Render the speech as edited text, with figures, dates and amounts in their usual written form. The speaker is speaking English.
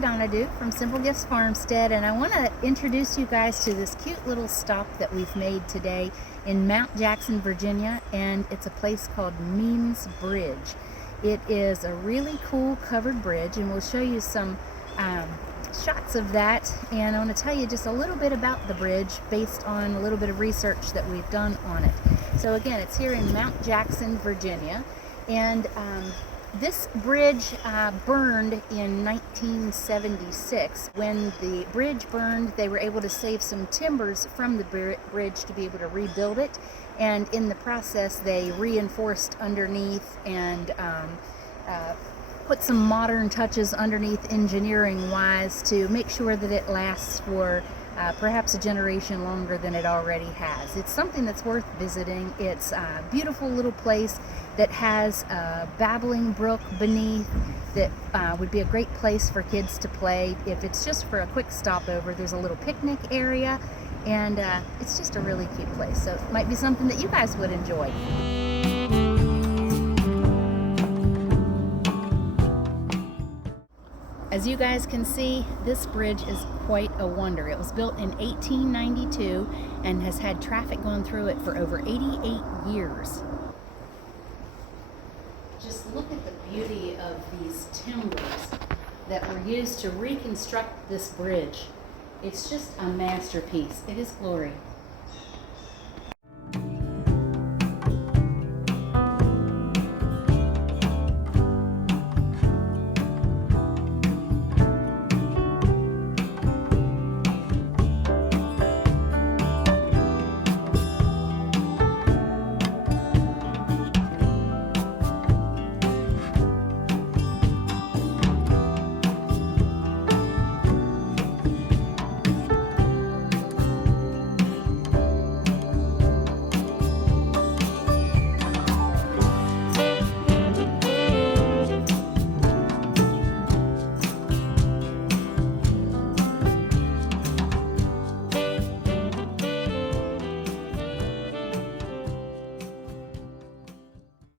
Donna Duke from Simple Gifts Farmstead, and I want to introduce you guys to this cute little stop that we've made today in Mount Jackson, Virginia, and it's a place called Meems Bridge. It is a really cool covered bridge, and we'll show you some shots of that, and I want to tell you just a little bit about the bridge based on a little bit of research that we've done on it. So again, it's here in Mount Jackson, Virginia, and this bridge burned in 1976. When the bridge burned, they were able to save some timbers from the bridge to be able to rebuild it, and in the process they reinforced underneath and put some modern touches underneath engineering wise to make sure that it lasts for perhaps a generation longer than it already has. It's something that's worth visiting. It's a beautiful little place that has a babbling brook beneath that would be a great place for kids to play. If it's just for a quick stopover, there's a little picnic area, and it's just a really cute place. So it might be something that you guys would enjoy. As you guys can see, this bridge is quite a wonder. It was built in 1892 and has had traffic going through it for over 88 years. Just look at the beauty of these timbers that were used to reconstruct this bridge. It's just a masterpiece. It is glory.